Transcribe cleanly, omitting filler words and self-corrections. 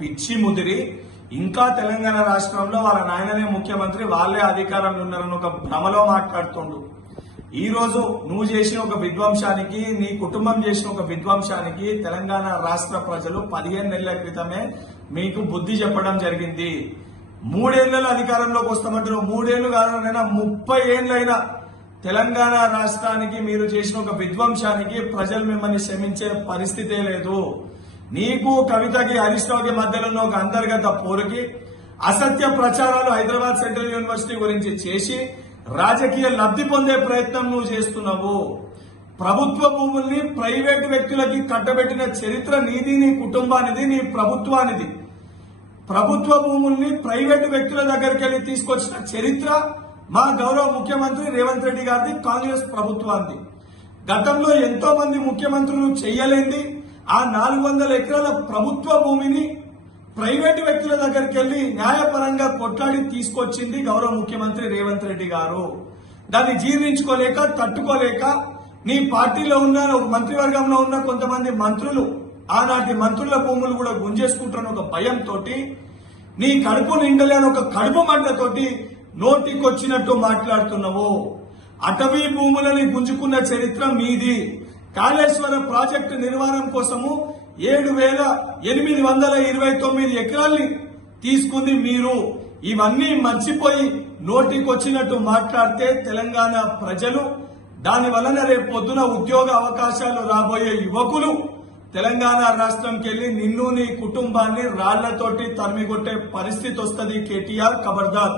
పిచ్చి ముదిరి ఇంకా తెలంగాణ రాష్ట్రంలో వాళ్ళ నాయననే ముఖ్యమంత్రి వాళ్ళే అధికారంలో ఉన్నారని ఒక భ్రమలో మాట్లాడుతుండు. ఈ రోజు నువ్వు చేసిన ఒక విధ్వంసానికి, నీ కుటుంబం చేసిన ఒక విధ్వంసానికి తెలంగాణ రాష్ట్ర ప్రజలు 15 నెలల క్రితమే మీకు బుద్ధి చెప్పడం జరిగింది. 3 ఏళ్లలో అధికారంలోకి వస్తామంటారు. 3 ఏళ్లు కాదనైనా 30 ఏళ్లైనా తెలంగాణ రాష్ట్రానికి మీరు చేసిన ఒక విధ్వంసానికి ప్రజలు మిమ్మల్ని క్షమించే పరిస్థితే లేదు. నీకు కవితకి హరీష్ రావుకి మధ్యలో ఉన్న ఒక అంతర్గత పోరుకి అసత్య ప్రచారాలు హైదరాబాద్ సెంట్రల్ యూనివర్సిటీ గురించి చేసి రాజకీయ లబ్ధి పొందే ప్రయత్నం నువ్వు చేస్తున్నావు. ప్రభుత్వ భూముల్ని ప్రైవేటు వ్యక్తులకి కట్టబెట్టిన చరిత్ర నీది, నీ కుటుంబానిది, నీ ప్రభుత్వానిది. ప్రభుత్వ భూముల్ని ప్రైవేటు వ్యక్తుల దగ్గరికి వెళ్లి తీసుకొచ్చిన చరిత్ర మా గౌరవ ముఖ్యమంత్రి రేవంత్ రెడ్డి గారిది, కాంగ్రెస్ ప్రభుత్వానికి. గతంలో ఎంతో మంది ముఖ్యమంత్రులు చెయ్యలేంది ఆ 400 ఎకరాల ప్రభుత్వ భూమిని ప్రైవేటు వ్యక్తుల దగ్గరికి వెళ్లి న్యాయపరంగా కొట్లాడి తీసుకొచ్చింది గౌరవ ముఖ్యమంత్రి రేవంత్ రెడ్డి గారు. దాన్ని జీర్ణించుకోలేక, తట్టుకోలేక నీ పార్టీలో ఉన్న ఒక మంత్రివర్గంలో ఉన్న కొంతమంది మంత్రులు ఆనాటి మంత్రుల భూములు కూడా గుంజేసుకుంటున్న ఒక భయంతో, నీ కడుపు నిండలేని ఒక కడుపు మంటతోటి నోటికొచ్చినట్టు మాట్లాడుతున్నావు. అటవీ భూములని గుంజుకున్న చరిత్ర మీది. కాళేశ్వర ప్రాజెక్టు నిర్మాణం కోసము 7,829 ఎకరాల్ని తీసుకుంది మీరు. ఇవన్నీ మర్చిపోయి నోటికొచ్చినట్టు మాట్లాడితే తెలంగాణ ప్రజలు, దాని వలన రేపు పొద్దున ఉద్యోగ అవకాశాలు రాబోయే యువకులు తెలంగాణ రాష్ట్రంకి వెళ్లి నిన్ను, నీ కుటుంబాన్ని రాళ్లతోటి తరిమికొట్టే పరిస్థితి వస్తుంది. కేటీఆర్, ఖబర్దార్.